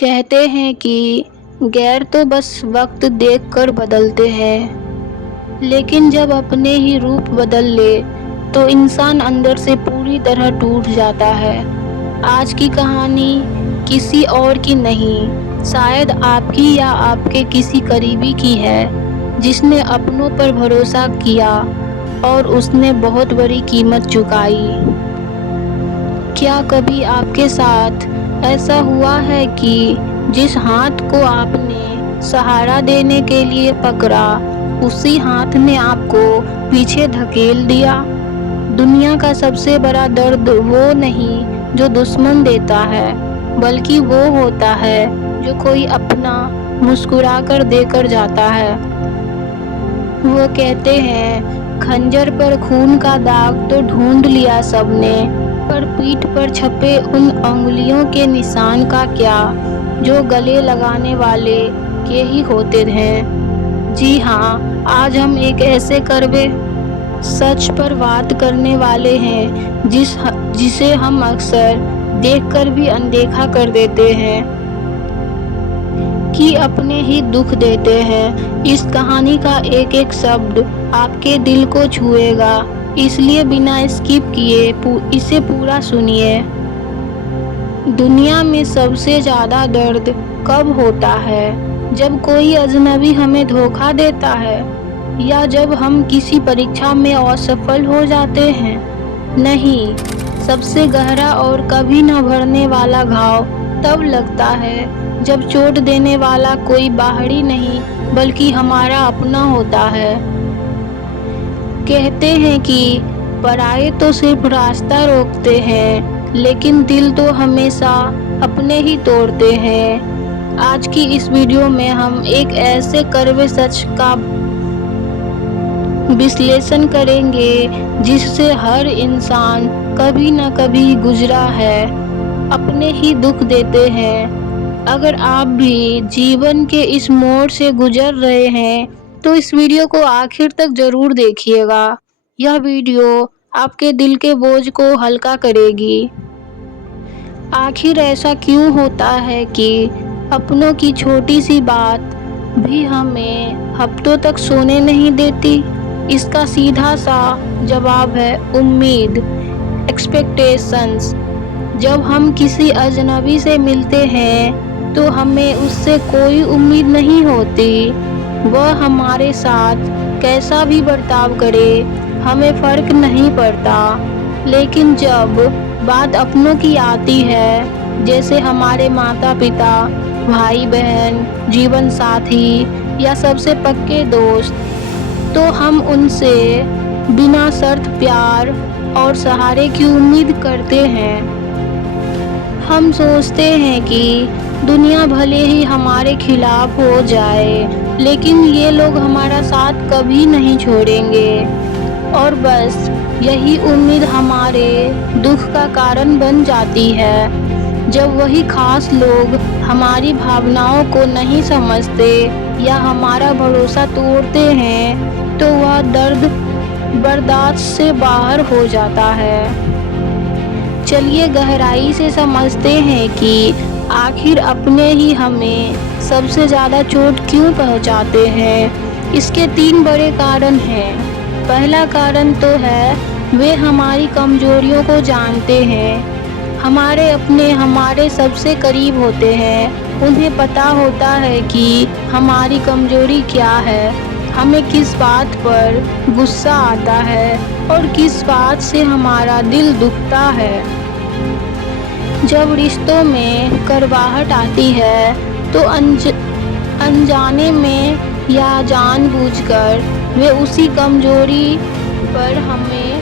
कहते हैं कि गैर तो बस वक्त देख कर बदलते हैं, लेकिन जब अपने ही रूप बदल ले तो इंसान अंदर से पूरी तरह टूट जाता है। आज की कहानी किसी और की नहीं, शायद आपकी या आपके किसी करीबी की है, जिसने अपनों पर भरोसा किया और उसने बहुत बड़ी कीमत चुकाई। क्या कभी आपके साथ ऐसा हुआ है कि जिस हाथ को आपने सहारा देने के लिए पकड़ा, उसी हाथ ने आपको पीछे धकेल दिया? दुनिया का सबसे बड़ा दर्द वो नहीं जो दुश्मन देता है, बल्कि वो होता है जो कोई अपना मुस्कुराकर देकर जाता है। वो कहते हैं, खंजर पर खून का दाग तो ढूंढ लिया सबने, पर पीठ पर छपे उन अंगुलियों के निशान का क्या, जो गले लगाने वाले के ही होते हैं। जी हाँ, आज हम एक ऐसे कड़वे सच पर बात करने वाले हैं जिसे हम अक्सर देखकर भी अनदेखा कर देते हैं कि अपने ही दुख देते हैं। इस कहानी का एक एक शब्द आपके दिल को छुएगा, इसलिए बिना स्किप किए इसे पूरा सुनिए। दुनिया में सबसे ज्यादा दर्द कब होता है? जब कोई अजनबी हमें धोखा देता है, या जब हम किसी परीक्षा में असफल हो जाते हैं? नहीं, सबसे गहरा और कभी न भरने वाला घाव तब लगता है जब चोट देने वाला कोई बाहरी नहीं बल्कि हमारा अपना होता है। कहते हैं कि पराये तो सिर्फ रास्ता रोकते हैं, लेकिन दिल तो हमेशा अपने ही तोड़ते हैं। आज की इस वीडियो में हम एक ऐसे कड़वे सच का विश्लेषण करेंगे जिससे हर इंसान कभी न कभी गुजरा है। अपने ही दुख देते हैं। अगर आप भी जीवन के इस मोड़ से गुजर रहे हैं तो इस वीडियो को आखिर तक जरूर देखिएगा। यह वीडियो आपके दिल के बोझ को हल्का करेगी। आखिर ऐसा क्यों होता है कि अपनों की छोटी सी बात भी हमें हफ्तों तक सोने नहीं देती? इसका सीधा सा जवाब है उम्मीद, एक्सपेक्टेशंस। जब हम किसी अजनबी से मिलते हैं तो हमें उससे कोई उम्मीद नहीं होती। वह हमारे साथ कैसा भी बर्ताव करे, हमें फर्क नहीं पड़ता। लेकिन जब बात अपनों की आती है, जैसे हमारे माता पिता, भाई बहन, जीवन साथी या सबसे पक्के दोस्त, तो हम उनसे बिना शर्त प्यार और सहारे की उम्मीद करते हैं। हम सोचते हैं कि दुनिया भले ही हमारे खिलाफ हो जाए, लेकिन ये लोग हमारा साथ कभी नहीं छोड़ेंगे। और बस यही उम्मीद हमारे दुख का कारण बन जाती है। जब वही खास लोग हमारी भावनाओं को नहीं समझते या हमारा भरोसा तोड़ते हैं, तो वह दर्द बर्दाश्त से बाहर हो जाता है। चलिए गहराई से समझते हैं कि आखिर अपने ही हमें सबसे ज्यादा चोट क्यों पहुंचाते हैं। इसके 3 बड़े कारण हैं। पहला कारण तो है वे हमारी कमजोरियों को जानते हैं। हमारे अपने हमारे सबसे करीब होते हैं, उन्हें पता होता है कि हमारी कमजोरी क्या है, हमें किस बात पर गुस्सा आता है और किस बात से हमारा दिल दुखता है। जब रिश्तों में कड़वाहट आती है तो अनजाने में या जानबूझकर वे उसी कमजोरी पर हमें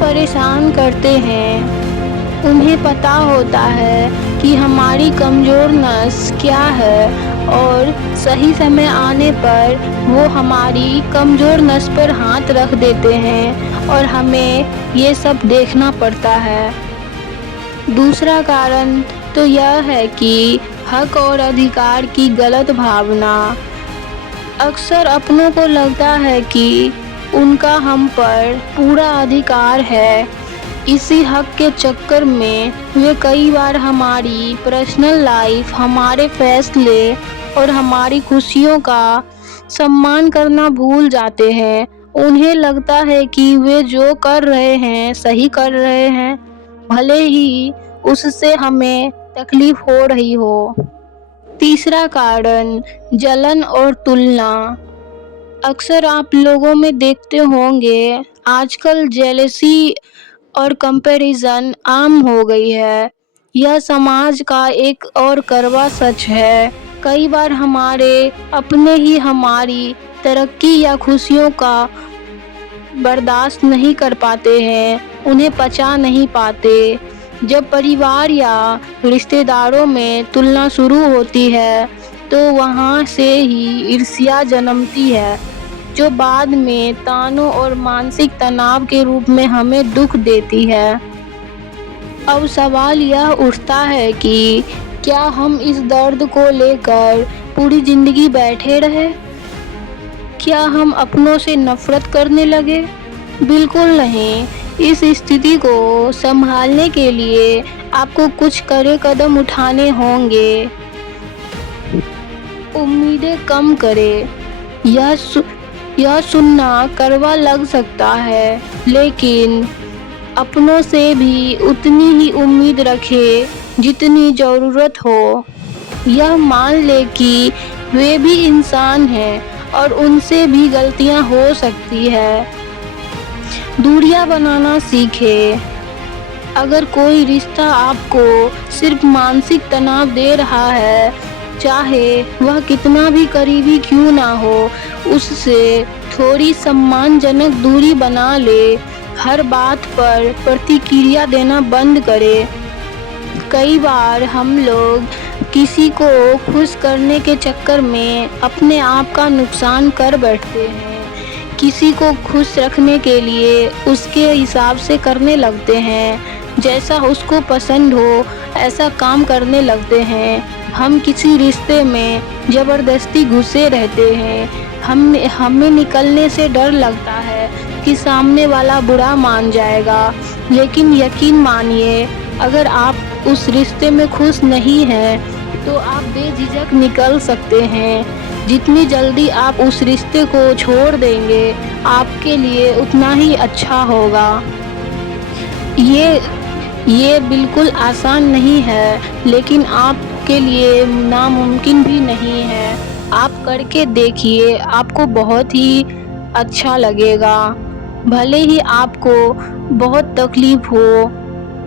परेशान करते हैं। उन्हें पता होता है कि हमारी कमजोर नस क्या है और सही समय आने पर वो हमारी कमजोर नस पर हाथ रख देते हैं और हमें ये सब देखना पड़ता है। दूसरा कारण तो यह है कि हक और अधिकार की गलत भावना। अक्सर अपनों को लगता है कि उनका हम पर पूरा अधिकार है, इसी हक के चक्कर में वे कई बार हमारी पर्सनल लाइफ, हमारे फैसले और हमारी खुशियों का सम्मान करना भूल जाते हैं। उन्हें लगता है कि वे जो कर रहे हैं सही कर रहे हैं, भले ही उससे हमें तकलीफ हो रही हो। तीसरा कारण, जलन और तुलना। अक्सर आप लोगों में देखते होंगे, आजकल जेलसी और कंपैरिजन आम हो गई है। यह समाज का एक और कड़वा सच है। कई बार हमारे अपने ही हमारी तरक्की या खुशियों का बर्दाश्त नहीं कर पाते हैं, उन्हें पचा नहीं पाते। जब परिवार या रिश्तेदारों में तुलना शुरू होती है तो वहाँ से ही ईर्ष्या जन्मती है, जो बाद में तानों और मानसिक तनाव के रूप में हमें दुख देती है। अब सवाल यह उठता है कि क्या हम इस दर्द को लेकर पूरी जिंदगी बैठे रहे? क्या हम अपनों से नफरत करने लगे? बिल्कुल नहीं। इस स्थिति को संभालने के लिए आपको कुछ कड़े कदम उठाने होंगे। उम्मीदें कम करें। यह सुनना कड़वा लग सकता है, लेकिन अपनों से भी उतनी ही उम्मीद रखें जितनी ज़रूरत हो। यह मान ले कि वे भी इंसान हैं और उनसे भी गलतियां हो सकती है। दूरियां बनाना सीखें। अगर कोई रिश्ता आपको सिर्फ मानसिक तनाव दे रहा है, चाहे वह कितना भी करीबी क्यों ना हो, उससे थोड़ी सम्मानजनक दूरी बना ले। हर बात पर प्रतिक्रिया देना बंद करें। कई बार हम लोग किसी को खुश करने के चक्कर में अपने आप का नुकसान कर बैठते हैं। किसी को खुश रखने के लिए उसके हिसाब से करने लगते हैं, जैसा उसको पसंद हो ऐसा काम करने लगते हैं। हम किसी रिश्ते में ज़बरदस्ती घुसे रहते हैं। हमें निकलने से डर लगता है कि सामने वाला बुरा मान जाएगा, लेकिन यकीन मानिए, अगर आप उस रिश्ते में खुश नहीं हैं तो आप बेझिझक निकल सकते हैं। जितनी जल्दी आप उस रिश्ते को छोड़ देंगे, आपके लिए उतना ही अच्छा होगा। ये बिल्कुल आसान नहीं है, लेकिन आपके लिए नामुमकिन भी नहीं है। आप करके देखिए, आपको बहुत ही अच्छा लगेगा। भले ही आपको बहुत तकलीफ हो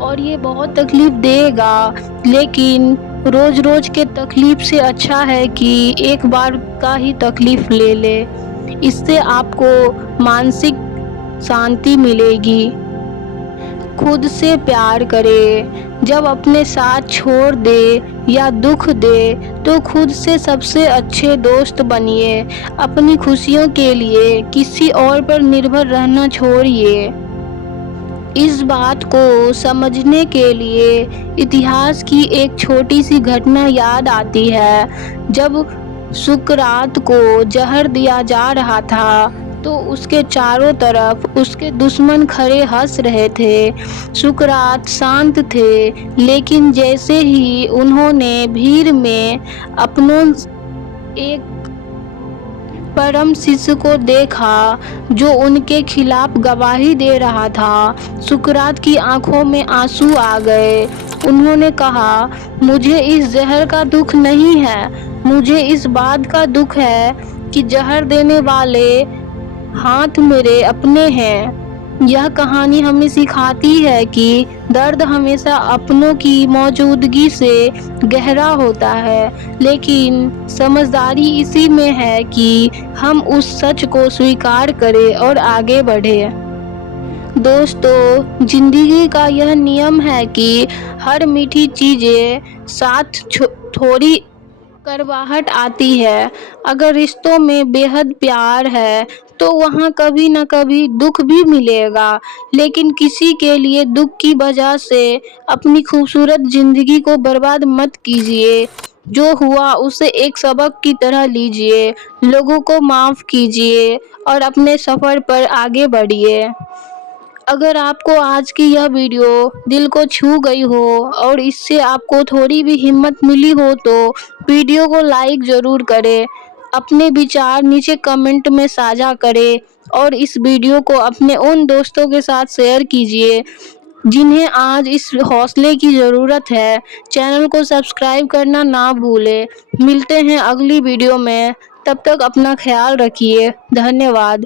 और ये बहुत तकलीफ देगा, लेकिन रोज रोज के तकलीफ से अच्छा है कि एक बार का ही तकलीफ ले ले। इससे आपको मानसिक शांति मिलेगी। खुद से प्यार करे। जब अपने साथ छोड़ दे या दुख दे तो खुद से सबसे अच्छे दोस्त बनिए। अपनी खुशियों के लिए किसी और पर निर्भर रहना छोड़िए। इस बात को समझने के लिए इतिहास की एक छोटी सी घटना याद आती है। जब सुकरात को जहर दिया जा रहा था तो उसके चारों तरफ उसके दुश्मन खड़े हंस रहे थे। सुकरात शांत थे, लेकिन जैसे ही उन्होंने भीड़ में अपनों एक परम शिष्य को देखा जो उनके खिलाफ गवाही दे रहा था, सुकरात की आंखों में आंसू आ गए। उन्होंने कहा, मुझे इस जहर का दुख नहीं है, मुझे इस बात का दुख है कि जहर देने वाले हाथ मेरे अपने हैं। यह कहानी हमें सिखाती है कि दर्द हमेशा अपनों की मौजूदगी से गहरा होता है, लेकिन समझदारी इसी में है कि हम उस सच को स्वीकार करें और आगे बढ़ें। दोस्तों, जिंदगी का यह नियम है कि हर मीठी चीजें साथ थोड़ी कड़वाहट आती है। अगर रिश्तों में बेहद प्यार है तो वहाँ कभी न कभी दुख भी मिलेगा, लेकिन किसी के लिए दुख की वजह से अपनी खूबसूरत जिंदगी को बर्बाद मत कीजिए। जो हुआ उसे एक सबक की तरह लीजिए, लोगों को माफ कीजिए और अपने सफर पर आगे बढ़िए। اگر آپ کو آج کی یہ ویڈیو دل کو چھو گئی ہو اور اس سے آپ کو تھوڑی بھی ہمت ملی ہو تو ویڈیو کو لائک ضرور کریں، اپنے وچار نیچے کمنٹ میں ساجھا کریں اور اس ویڈیو کو اپنے ان دوستوں کے ساتھ شیئر کیجیے جنہیں آج اس حوصلے کی ضرورت ہے۔ چینل کو سبسکرائب کرنا نہ بھولیں۔ ملتے ہیں اگلی ویڈیو میں، تب تک اپنا خیال رکھیے۔ دھنیہ واد۔